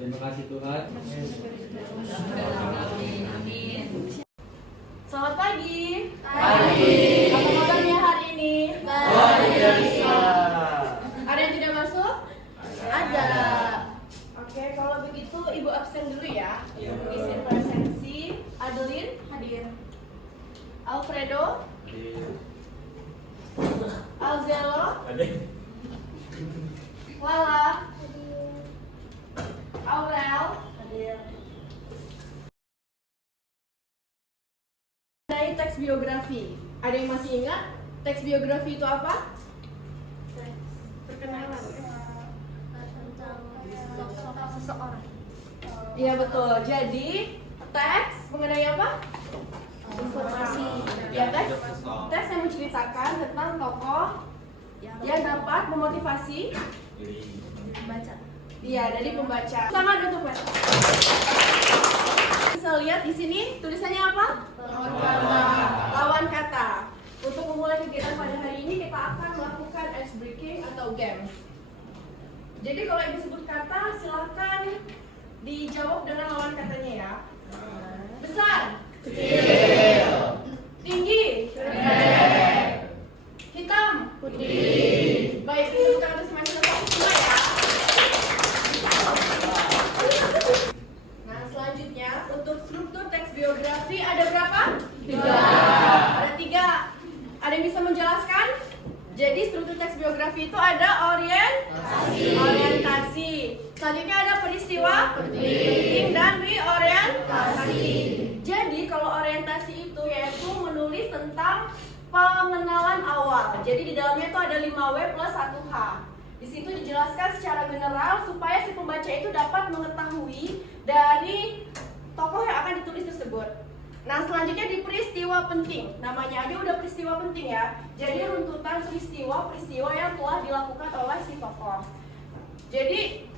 Terima kasih Tuhan. Amin. Selamat pagi. Pagi. Apa kabarnya hari ini? Luar biasa. Ada yang tidak masuk? Ada. Oke, kalau begitu Ibu absen dulu ya. Iya. Isi presensi. Adeline hadir. Alfredo, Alzelo, Lala, Aurel, mengenai teks biografi. Ada yang masih ingat teks biografi itu apa? Perkenalan. Seseorang. Iya betul. Jadi teks mengenai apa? Informasi. Ya, teks yang menceritakan tentang tokoh yang dapat memotivasi Baca. iya dari pembaca. Tangan untuk baca. Bisa lihat di sini tulisannya apa? Lawan kata. Untuk memulai kegiatan pada hari ini kita akan melakukan ice breaking atau games. Jadi kalau ibu sebut kata silahkan dijawab dengan lawan katanya ya. Besar, Kecil. tinggi, hitam, Putih. baik, kita bukan untuk semacam tepuk semua ya. Nah selanjutnya untuk struktur teks biografi ada berapa? 3. Ada 3. Ada yang bisa menjelaskan? Jadi struktur teks biografi itu ada orientasi. Selanjutnya ada peristiwa penting dan reorientasi. Jadi kalau orientasi itu yaitu menulis tentang pengenalan awal. Jadi di dalamnya itu ada 5W plus 1H. Di situ dijelaskan secara general supaya si pembaca itu dapat mengetahui dari tokoh yang akan ditulis tersebut. Nah selanjutnya di peristiwa penting. Namanya aja udah peristiwa penting ya. Jadi runtutan peristiwa yang telah dilakukan oleh si tokoh. Jadi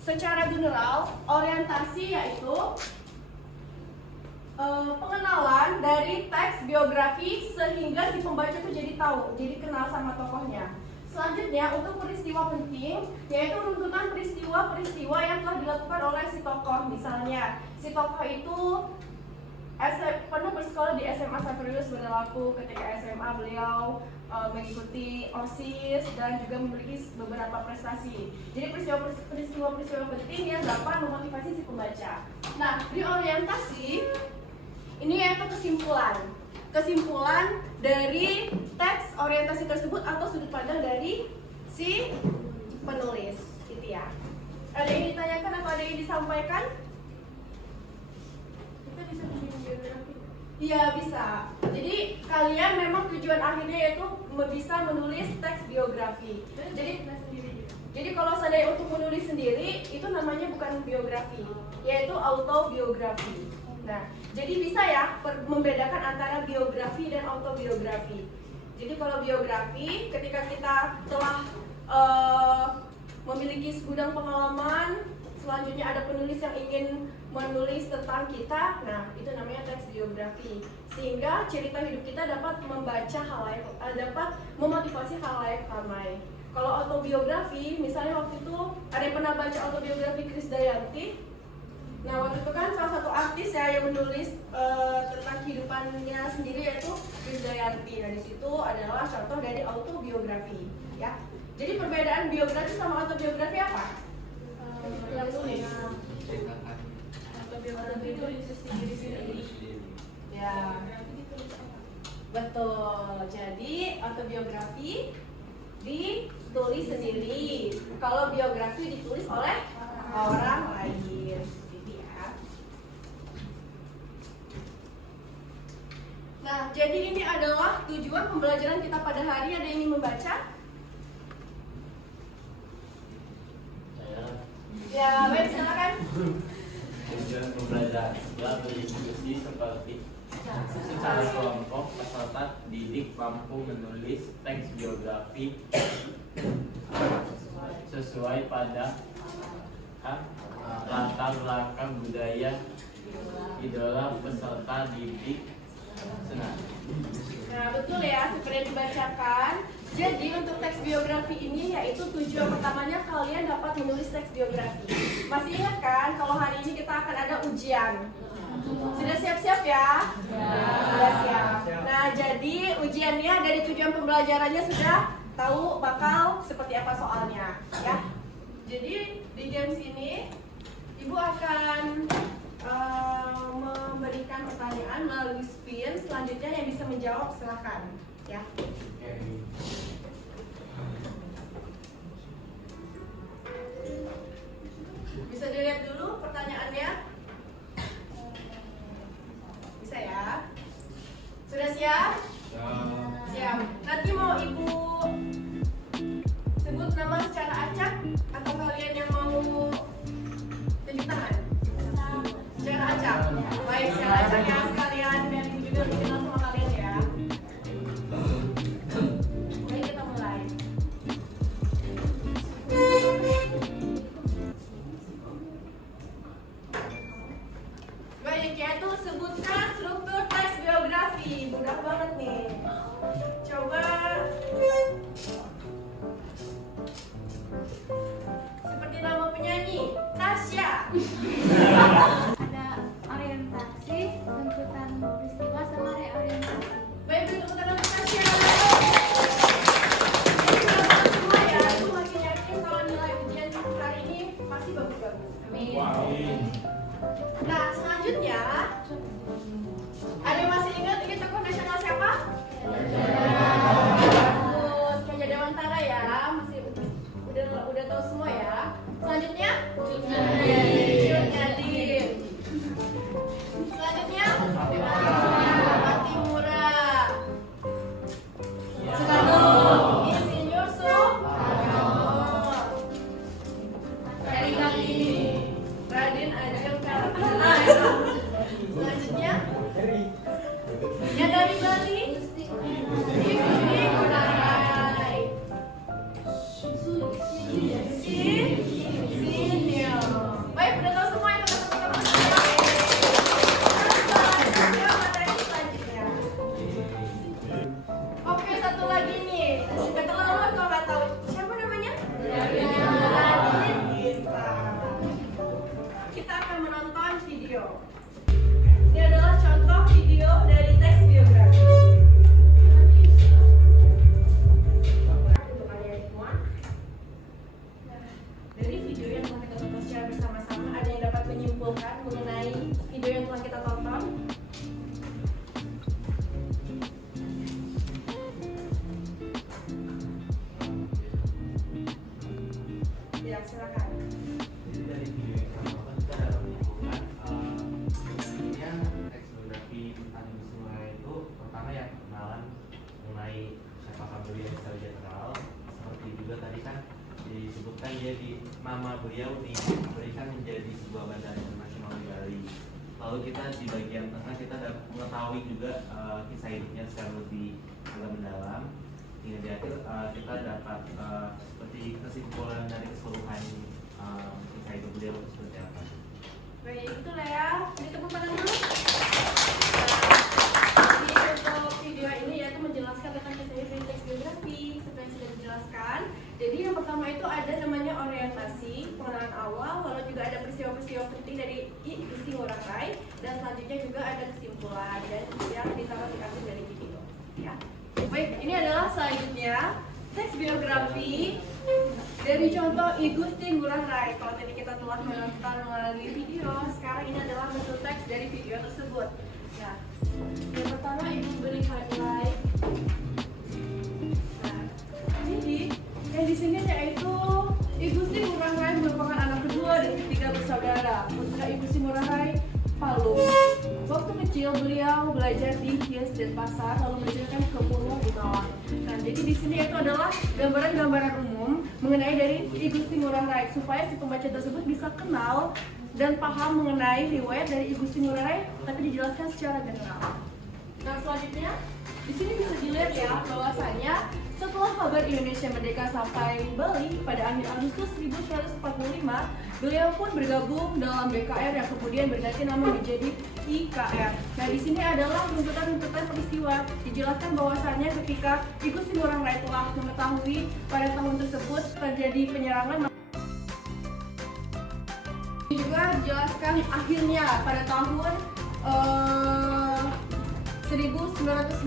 secara general orientasi yaitu pengenalan dari teks biografi sehingga si pembaca itu jadi tahu, jadi kenal sama tokohnya. Selanjutnya untuk peristiwa penting yaitu runtutan peristiwa yang telah dilakukan oleh si tokoh. Misalnya si tokoh itu pernah bersekolah di SMA Saverio Berlaku. Ketika SMA beliau mengikuti OSIS dan juga memiliki beberapa prestasi. Jadi peristiwa penting yang dapat memotivasi si pembaca. Nah di orientasi ini yaitu kesimpulan dari teks orientasi tersebut atau sudut pandang dari si penulis, gitu ya. Ada yang ditanyakan atau ada yang disampaikan? Kita bisa bikin biografi. Iya bisa. Jadi kalian memang tujuan akhirnya yaitu bisa menulis teks biografi. Jadi kalau seandainya untuk menulis sendiri itu namanya bukan biografi, yaitu autobiografi. Nah, jadi bisa ya membedakan antara biografi dan autobiografi. Jadi kalau biografi, ketika kita telah memiliki segudang pengalaman, selanjutnya ada penulis yang ingin menulis tentang kita, nah itu namanya teks biografi. Sehingga cerita hidup kita dapat membaca dapat memotivasi halayak ramai. Kalau autobiografi, misalnya waktu itu ada yang pernah baca autobiografi Krisdayanti. Nah waktu itu kan salah satu artis ya yang menulis tentang kehidupannya sendiri yaitu Krisdayanti. Nah di situ adalah contoh dari autobiografi, ya. Jadi perbedaan biografi sama autobiografi apa? Yang tulis. Autobiografi itu sendiri. Ya. Betul. Jadi autobiografi ditulis sendiri. Kalau biografi ditulis oleh orang lain. Nah, jadi ini adalah tujuan pembelajaran kita pada hari. Ada yang ingin membaca? Ya, baik, silakan. Tujuan pembelajaran adalah berdiskusi secara kelompok peserta didik mampu menulis teks biografi sesuai pada latar belakang budaya idola peserta didik. Nah betul ya, seperti dibacakan Jadi untuk teks biografi ini yaitu tujuan pertamanya kalian dapat menulis teks biografi. Masih ingat kan kalau hari ini kita akan ada ujian? Sudah siap-siap ya? Sudah siap. Nah, jadi ujiannya dari tujuan pembelajarannya sudah tahu bakal seperti apa soalnya, ya. Jadi di games ini Ibu akan memberikan pertanyaan melalui spin. Selanjutnya yang bisa menjawab silahkan, ya. Bisa dilihat dulu pertanyaannya? Bisa ya? Sudah siap? Siap. Nanti mau Ibu sebut nama secara acak atau kalian yang mau tunjuk tangan? Secara acak. Baik, secara acak ya sekalian biar Ibu juga lebih kenal sama kalian ya. Baik, kita mulai. Baik, yaitu sebutkan struktur teks biografi. Mudah banget nih. Coba seperti nama penyanyi, Tasya. Ada orientasi, tuntutan peristiwa, sama reorientasi. Baik, untuk teman Tasya. Semua ya, aku makin yakin kalau nilai ujian hari ini pasti bagus-bagus. Amin. Nah, selanjutnya ada yang masih ingat ini tokoh nasional siapa? Bagus, Raja Dewantara ya, masih udah tahu semua ya. Selanjutnya Cut Nyadin. Selanjutnya Patimura. Soekarno. Insinyur Soekarno. Dari Kartini. Raden Ajeng Kartini. Selanjutnya yang dari Bali Gusti Ngurah Rai. Sinyo. Baik, udah tahu semua ya teman-teman. Materi selanjutnya. Oke, satu lagi nih. Sudah keluar kalau nggak tahu siapa namanya? Radin Gita. Kita akan menonton video. Ini adalah contoh video dari teks biografi. Untuk kalian semua. Nah, dari video yang telah kita tonton secara bersama-sama, ada yang dapat menyimpulkan mengenai video yang telah kita tonton? Ya, silakan. Jadi dari video yang kita tonton kita dapat menyimpulkan sebenarnya teks biografi Adi Kusuma itu pertama ya perkenalan mengenai siapakah beliau yang bisa dia kenal, seperti juga tadi kan disebutkan dia di nama beliau diberikan menjadi sebuah bandara internasional di Bali. Lalu kita di bagian tengah kita dapat mengetahui juga kisah hidupnya secara lebih mendalam. Hingga di akhir kita dapat seperti kesimpulan dari keseluruhan kisah hidup beliau itu seperti apa. Baik, itulah ya. Jadi tepuk tangan dulu. Jadi untuk video ini yaitu menjelaskan tentang kisah hidup teks biografi seperti yang sudah dijelaskan. Jadi yang pertama itu ada namanya orientasi, pengenalan awal, lalu juga ada peristiwa-peristiwa penting dari I Gusti Ngurah Rai, dan selanjutnya juga ada kesimpulan dan yang ditaruh di akhir dari video. Ya. Baik, ini adalah selanjutnya teks biografi dari contoh I Gusti Ngurah Rai. Kalau tadi kita telah menonton melalui video, sekarang ini adalah bentuk teks dari video tersebut. Nah, yang pertama Ibu beri highlight. Nah, jadi yang di sini yaitu I Gusti Ngurah Rai merupakan anak kedua dan ketiga bersaudara. Putra I Gusti Ngurah Rai, Palung. Waktu kecil beliau belajar di Hias dan Pasar, lalu melanjutkan ke Purwo Gunawan. Nah, jadi di sini itu adalah gambaran-gambaran umum mengenai dari I Gusti Ngurah Rai supaya si pembaca tersebut bisa kenal dan paham mengenai riwayat dari I Gusti Ngurah Rai, tapi dijelaskan secara general. Nah, selanjutnya di sini bisa dilihat ya bahwasanya setelah kabar Indonesia merdeka sampai Bali pada akhir Agustus 1945, beliau pun bergabung dalam BKR yang kemudian berganti nama menjadi IKR. Nah, di sini adalah runtutan-runtutan peristiwa. Dijelaskan bahwasannya ketika I Gusti Ngurah Rai telah mengetahui pada tahun tersebut terjadi penyerangan, juga dijelaskan akhirnya pada tahun 1994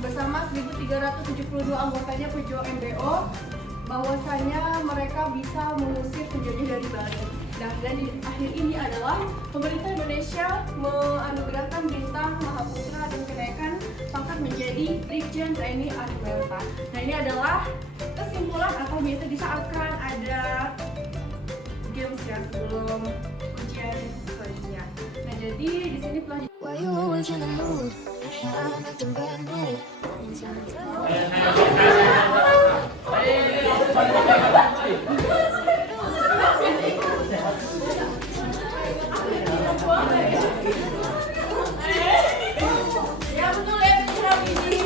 bersama 1372 anggotanya Pejuang MBO bahwasanya mereka bisa mengusir penjajah dari Bali. Nah, dan di akhir ini adalah pemerintah Indonesia menganugerahkan bintang Mahaputra dan kenaikan pangkat menjadi Brigjen TNI Anumerta. Nah, ini adalah kesimpulan atau biasa akan ada games ya sebelum ujian selanjutnya. Nah, jadi di sini pelajaran. Why you always in the mood? I'm acting brand new. Ya betul ya, betul ini.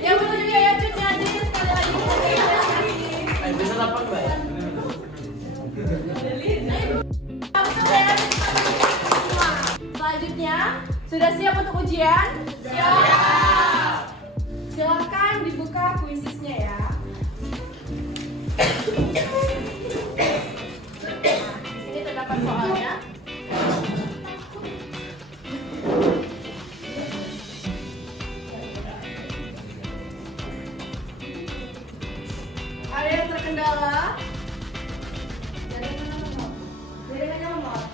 Ya betul juga ya, Cut, ya. Jadi sekali lagi Bisa dapat, Mbak? selanjutnya, sudah siap untuk ujian? Siap! Silakan dibuka kuisisnya ya. Di sini terdapat soalnya. Ada yang terkendala? Jaringannya lemot.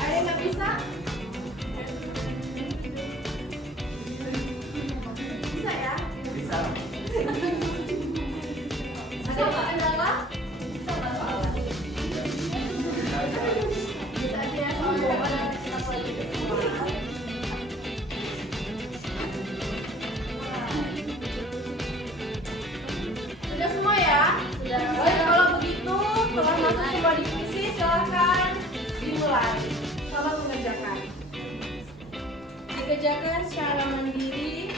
Ada yang nggak bisa? Bisa ya? Bisa. Ada yang terkendala? Bisa nggak soalnya? Bisa aja ya soalnya. Kita pelajari semua. Sudah semua ya? Sudah. Baik, kalau begitu telah masuk semua diskusi, silakan dimulai. Selamat mengerjakan. Dikerjakan secara mandiri.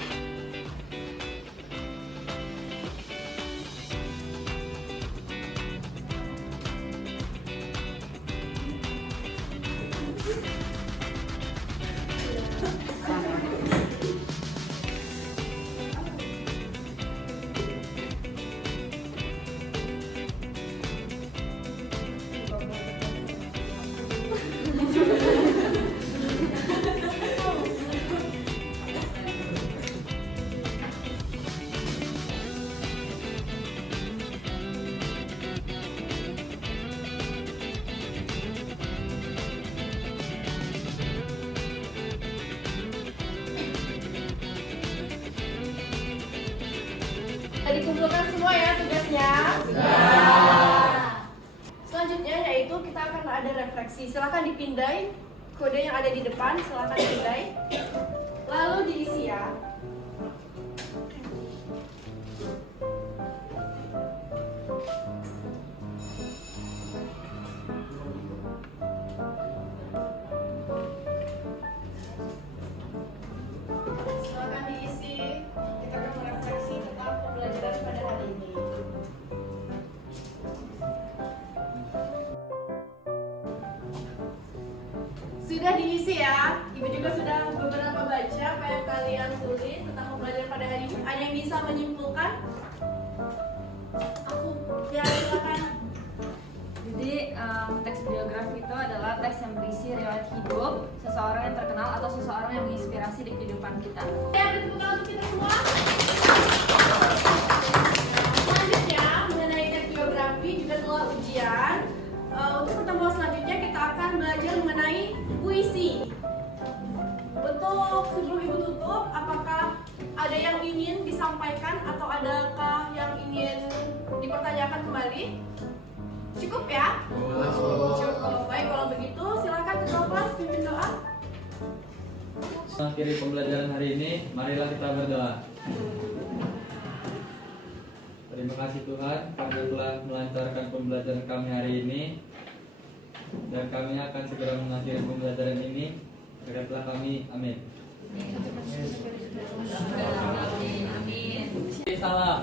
Sudah dikumpulkan semua ya tugasnya? Selanjutnya yaitu kita akan ada refleksi. Silakan dipindai kode yang ada di depan, silakan dipindai. Lalu diisi ya. Silakan diisi. Kita akan merefleksi tentang pembelajaran pada hari ini. Sudah diisi ya. Ibu juga sudah beberapa baca apa yang kalian tulis tentang pembelajaran pada hari ini. Ada yang bisa menyimpulkan? Aku ya, silakan. Jadi teks biografi itu adalah teks yang berisi riwayat hidup seseorang yang terkenal atau seseorang yang menginspirasi di kehidupan kita. Ya, bertepuk tangan untuk kita semua. Selanjutnya mengenai teks biografi juga telah ujian. Untuk pertemuan selanjutnya kita akan belajar mengenai puisi. Untuk sebelum ibu tutup, apakah ada yang ingin disampaikan atau adakah yang ingin dipertanyakan kembali? Cukup ya? Cukup. Baik, kalau begitu silakan ketua kelas pimpin doa. Mengakhiri pembelajaran hari ini, marilah kita berdoa. Terima kasih Tuhan karena telah melancarkan pembelajaran kami hari ini. dan kami akan segera mengakhiri pembelajaran ini. Berkatlah kami, amin. Amin. Salam. Amin. Salam.